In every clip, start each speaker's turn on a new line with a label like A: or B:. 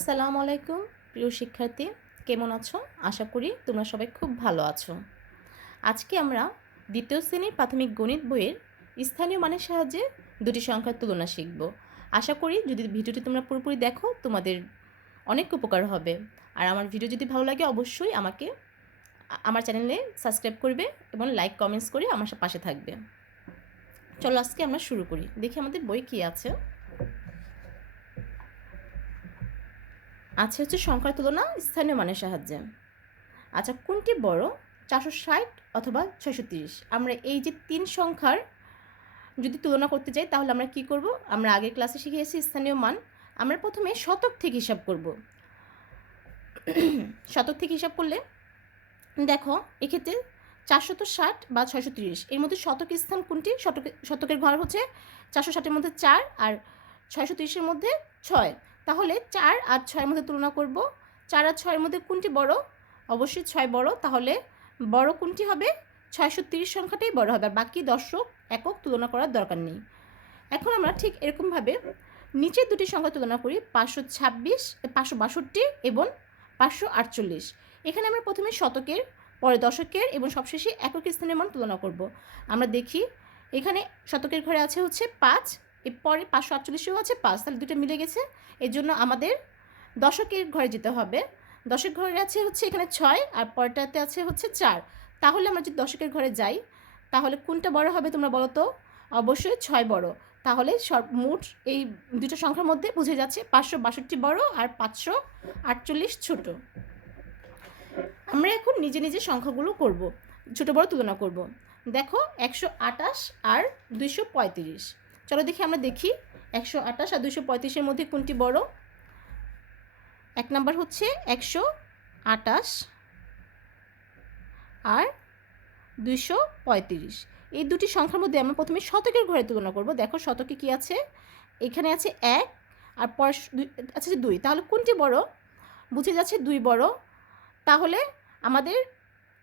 A: আসসালামু আলাইকুম, প্রিয় শিক্ষার্থী। কেমন আছো? আশা করি তোমরা সবাই খুব ভালো আছো। আজকে আমরা দ্বিতীয় শ্রেণির প্রাথমিক গণিত বইয়ের স্থানীয় মানের সাহায্যে দুটি সংখ্যার তুলনা শিখব। আশা করি যদি ভিডিওটি তোমরা পুরোপুরি দেখো, তোমাদের অনেক উপকার হবে। আর আমার ভিডিও যদি ভালো লাগে, অবশ্যই আমাকে আমার চ্যানেলে সাবস্ক্রাইব করবে এবং লাইক, কমেন্টস করে আমার পাশে থাকবে। চলো আজকে আমরা শুরু করি। দেখি আমাদের বই কী আছে। আছে হচ্ছে সংখ্যার তুলনা স্থানীয় মানের সাহায্যে। আচ্ছা কোনটি বড়? চারশো ষাট অথবা ছয়শো তিরিশ? আমরা এই যে তিন সংখ্যার যদি তুলনা করতে যাই, তাহলে আমরা কি করব? আমরা আগের ক্লাসে শিখিয়েছি স্থানীয় মান। আমরা প্রথমে শতক থেকে হিসাব করব। শতক থেকে হিসাব করলে, দেখো, এক্ষেত্রে চারশত ষাট বা ছয়শো তিরিশ। এর মধ্যে শতক স্থান কোনটি? শতক, শতকের ঘর হচ্ছে চারশো ষাটের মধ্যে চার আর ছয়শো তিরিশের মধ্যে ছয়। তাহলে চার আর ছয়ের মধ্যে তুলনা করব। চার আর ছয়ের মধ্যে কোনটি বড়? অবশ্যই ছয় বড়। তাহলে বড় কোনটি হবে? ছয়শো তিরিশ সংখ্যাটাই বড় হবে। আর বাকি দর্শক একক তুলনা করার দরকার নেই। এখন আমরা ঠিক এরকমভাবে নিচের দুটি সংখ্যা তুলনা করি, পাঁচশো ছাব্বিশ, পাঁচশো বাষট্টি এবং পাঁচশো আটচল্লিশ। এখানে আমরা প্রথমে শতকের, পরে দশকের এবং সবশেষে একক স্থানের মান তুলনা করব। আমরা দেখি, এখানে শতকের ঘরে আছে হচ্ছে পাঁচ এরপরে পাঁচশো আটচল্লিশেও আছে, পাঁচ, তাহলে দুটো মিলে গেছে। এর জন্য আমাদের দশকের ঘরে যেতে হবে। দশক ঘরে আছে হচ্ছে এখানে ছয়, আর পরটাতে আছে হচ্ছে চার। তাহলে আমরা যদি দশকের ঘরে যাই, তাহলে কোনটা বড় হবে তোমরা বলো তো? অবশ্যই ছয় বড়। তাহলে সব মোট এই দুটো সংখ্যার মধ্যে বুঝে যাচ্ছে পাঁচশো বাষট্টি বড় আর পাঁচশো আটচল্লিশ ছোট। আমরা এখন নিজে নিজে সংখ্যাগুলো করব। ছোট বড় তুলনা করব। দেখো একশো আটাশ আর দুইশো পঁয়ত্রিশ। চলো দেখি আমরা দেখি। একশো আঠাশ আর দুশো পঁয়ত্রিশের মধ্যে কোনটি বড়? এক নাম্বার হচ্ছে একশো আটাশ আর দুইশো পঁয়ত্রিশ। এই দুটি সংখ্যার মধ্যে আমরা প্রথমে শতকের ঘরে তুলনা করব। দেখো শতকে কি আছে? এখানে আছে এক আর পর আছে দুই। তাহলে কোনটি বড়? বুঝে যাচ্ছে দুই বড়। তাহলে আমাদের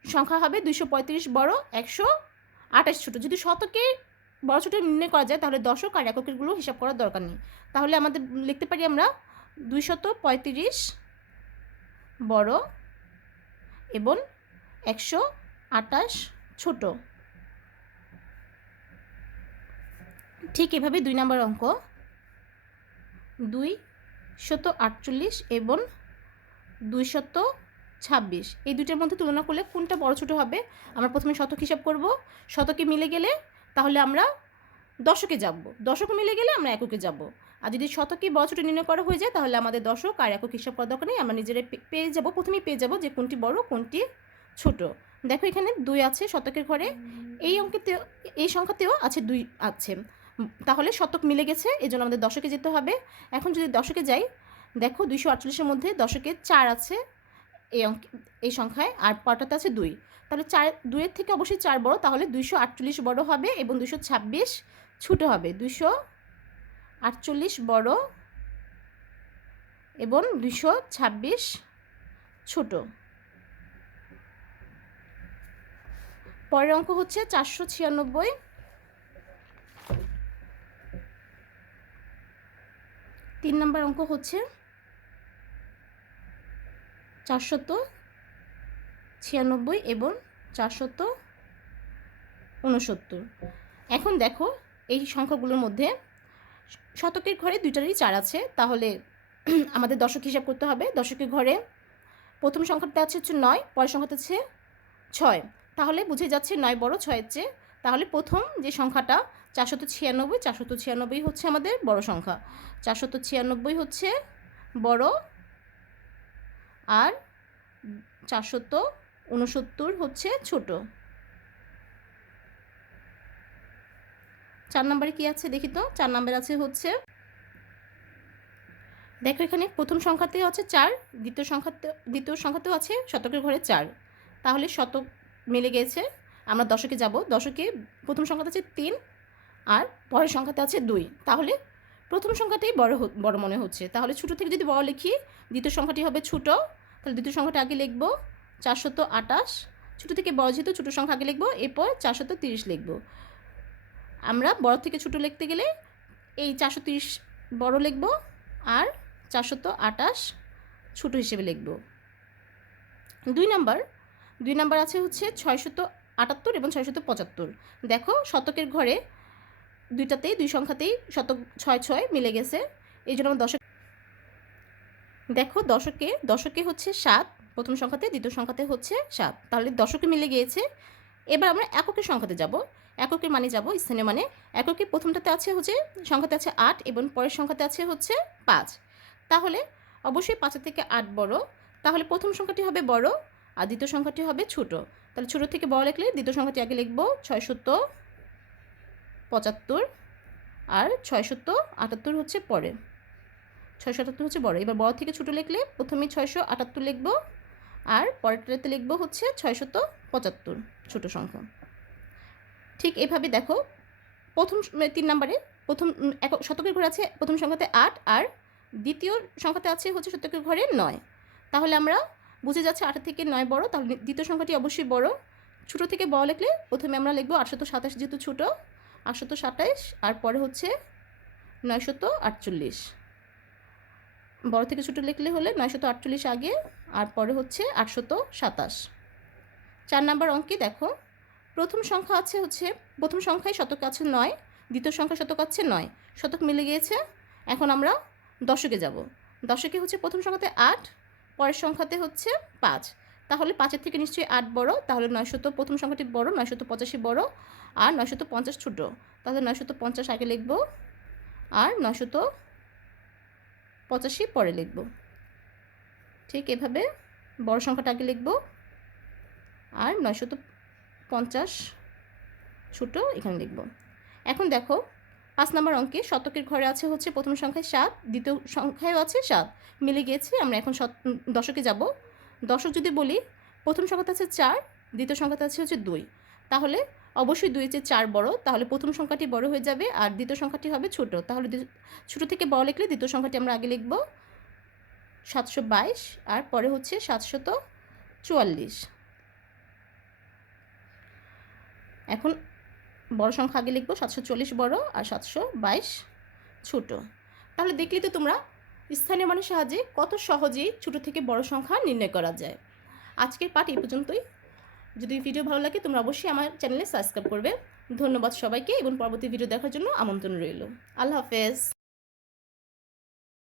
A: সংখ্যা হবে দুইশো পঁয়ত্রিশ বড়, একশো আঠাশ ছোটো। যদি শতকে বড় ছোটো নির্ণয় করা যায়, তাহলে দশক আর এককেরগুলো হিসাব করার দরকার নেই। তাহলে আমাদের লিখতে পারি আমরা দুইশত পঁয়ত্রিশ বড় এবং একশো আটাশ ছোট। ঠিক এভাবে দুই নম্বর অঙ্ক দুই শত আটচল্লিশ এবং দুই শত ছাব্বিশ। এই দুইটার মধ্যে তুলনা করলে কোনটা বড় ছোট হবে, আমরা প্রথমে শতক হিসাব করব। শতকে মিলে গেলে তাহলে আমরা দশকে যাব। দশক মিলে গেলে আমরা এককে যাব। আর যদি শতকে বড় ছোটো নির্ণয় করা হয়ে যায়, তাহলে আমাদের দশক আর একক হিসাব করার দরকার নেই। আমরা নিজেরাই পে- পেয়ে যাব প্রথমেই পেয়ে যাব যে কোনটি বড়, কোনটি ছোট। দেখো এখানে দুই আছে শতকের ঘরে। এই অঙ্কেতেও, এই সংখ্যাতেও আছে দুই আছে। তাহলে শতক মিলে গেছে এই জন্য আমাদের দশকে যেতে হবে। এখন যদি দশকে যাই, দেখো দুইশো আটচল্লিশের মধ্যে দশকে চার আছে এই অঙ্ক এই সংখ্যায়, আর পটাতে আছে দুই। তাহলে চার, দুইয়ের থেকে অবশ্যই চার বড়, তাহলে দুইশো আটচল্লিশ বড় হবে এবং দুশো ছাব্বিশ ছোটো হবে। দুশো আটচল্লিশ বড় এবং দুশো ছাব্বিশ ছোটো। পরের অঙ্ক হচ্ছে চারশো ছিয়ানব্বই। তিন নম্বর অঙ্ক হচ্ছে চারশত ছিয়ানব্বই এবং চারশত উনসত্তর এখন দেখো, এই সংখ্যাগুলোর মধ্যে শতকের ঘরে দুইটারই চার আছে, তাহলে আমাদের দশক হিসাব করতে হবে। দশকের ঘরে প্রথম সংখ্যাতে আছে হচ্ছে নয়, পরের সংখ্যাতে আছে ছয়। তাহলে বুঝে যাচ্ছে নয় বড় ছয়ের চেয়ে। তাহলে প্রথম যে সংখ্যাটা, চারশত ছিয়ানব্বই চারশত ছিয়ানব্বই হচ্ছে আমাদের বড় সংখ্যা। চারশত ছিয়ানব্বই হচ্ছে বড়, আর চারশত উনসত্তর হচ্ছে ছোট। চার নম্বরে কি আছে দেখি তো? চার নম্বরে আছে হচ্ছে দেখো এখানে প্রথম সংখ্যাতেও আছে চার, দ্বিতীয় সংখ্যাতে, দ্বিতীয় সংখ্যাতেও আছে শতকের ঘরে চার। তাহলে শতক মিলে গেছে, আমরা দশকে যাব। দশকে প্রথম সংখ্যাতে আছে তিন আর পরের সংখ্যাতে আছে দুই। তাহলে প্রথম সংখ্যাটাই বড় বড় মনে হচ্ছে। তাহলে ছোটো থেকে যদি বড় লিখি, দ্বিতীয় সংখ্যাটি হবে ছোটো। তাহলে দ্বিতীয় সংখ্যাটা আগে লিখব। চারশত আটাশ। ছোটো থেকে বড় যেহেতু, ছোটো সংখ্যা আগে লিখব, এরপর চারশত তিরিশ লিখব। আমরা বড় থেকে ছোট লিখতে গেলে এই চারশো তিরিশ বড় লিখব আর চারশত আটাশ ছোটো হিসেবে লিখব। দুই নাম্বার দুই নাম্বার আছে হচ্ছে ছয়শত আটাত্তর এবং ছয়শত পঁচাত্তর। দেখো শতকের ঘরে দুইটাতেই, দুই সংখ্যাতেই শতক ছয় ছয় মিলে গেছে। এই জন্য আমার দশক দেখো দশকে দশকে হচ্ছে সাত প্রথম সংখ্যাতে, দ্বিতীয় সংখ্যাতে হচ্ছে সাত। তাহলে দশকে মিলে গিয়েছে। এবার আমরা এককের সংখ্যাতে যাব। এককের মানে যাব, স্থানীয় মানে। এককে প্রথমটাতে আছে হচ্ছে, সংখ্যাতে আছে আট এবং পরের সংখ্যাতে আছে হচ্ছে পাঁচ। তাহলে অবশ্যই পাঁচের থেকে আট বড়। তাহলে প্রথম সংখ্যাটি হবে বড় আর দ্বিতীয় সংখ্যাটি হবে ছোট। তাহলে ছোটো থেকে বড় লিখলে দ্বিতীয় সংখ্যাটি আগে লিখব ছয়শত পঁচাত্তর আর ছয়শত আটাত্তর হচ্ছে পরে। ছয়শো আটাত্তর হচ্ছে বড় এবার বড় থেকে ছোটো লিখলে প্রথমে ছয়শো আটাত্তর লিখব আর পরেরটাতে লিখব হচ্ছে ছয়শত পঁচাত্তর ছোটো সংখ্যা। ঠিক এভাবে দেখো, প্রথম তিন নম্বরে প্রথম এক শতকের ঘরে আছে প্রথম সংখ্যাতে আট আর দ্বিতীয় সংখ্যাতে আছে হচ্ছে শতকের ঘরে নয়। তাহলে আমরা বুঝে যাচ্ছে আটের থেকে নয় বড়, তাহলে দ্বিতীয় সংখ্যাটি অবশ্যই বড়। ছোটো থেকে বড় লিখলে প্রথমে আমরা লিখব আটশত সাতাশ যেহেতু ছোটো, আটশত সাতাশ আর পরে হচ্ছে নয়শত আটচল্লিশ। বড় থেকে ছোটো লিখলে হলে নয়শত আটচল্লিশ আগে, আর পরে হচ্ছে আটশত সাতাশ। চার নাম্বার অঙ্কে দেখো, প্রথম সংখ্যা আছে হচ্ছে, প্রথম সংখ্যায় শতক আছে নয়, দ্বিতীয় সংখ্যা শতক আছে নয়, শতক মিলে গিয়েছে, এখন আমরা দশকে যাব। দশকে হচ্ছে প্রথম সংখ্যাতে আট, পরের সংখ্যাতে হচ্ছে পাঁচ। তাহলে পাঁচের থেকে নিশ্চয়ই আট বড়, তাহলে নয়শত, প্রথম সংখ্যাটি বড়, নয়শত পঁচাশি বড়, আর নয়শত পঞ্চাশ ছোটো। তাহলে নয়শত পঞ্চাশ আগে লিখব, আর নয়শত পঁচাশি, পরে লিখব। ঠিক এভাবে বড় সংখ্যাটা আগে লিখব। আর নয়শত পঞ্চাশ ছোটো এখানে লিখব। এখন দেখো, পাঁচ নম্বর অঙ্কে শতকের ঘরে আছে হচ্ছে প্রথম সংখ্যায় সাত, দ্বিতীয় সংখ্যায়ও আছে সাত। মিলে গিয়েছে, আমরা এখন শত, দশকে যাব। দশক যদি বলি, প্রথম সংখ্যাতে আছে চার, দ্বিতীয় সংখ্যাতে আছে হচ্ছে দুই। তাহলে অবশ্যই দুই চেয়ে চার বড়, তাহলে প্রথম সংখ্যাটি বড় হয়ে যাবে আর দ্বিতীয় সংখ্যাটি হবে ছোট। তাহলে ছোট থেকে বড় লিখলে দ্বিতীয় সংখ্যাটি আমরা আগে লিখব সাতশো বাইশ আর পরে হচ্ছে সাতশত চুয়াল্লিশ। এখন বড় সংখ্যা আগে লিখব সাতশো চল্লিশ বড় আর সাতশো বাইশ ছোট। তাহলে দেখলি তো তোমরা স্থানীয় মানের সাহায্যে কত সহজেই ছোট থেকে বড় সংখ্যা নির্ণয় করা যায়। আজকের পাঠ এই পর্যন্তই। যদি ভিডিও ভালো লাগে, তোমরা অবশ্যই আমার চ্যানেলে সাবস্ক্রাইব করবে। ধন্যবাদ সবাইকে, এবং পরবর্তী ভিডিও দেখার জন্য আমন্ত্রণ রইল। আল্লাহ হাফেজ।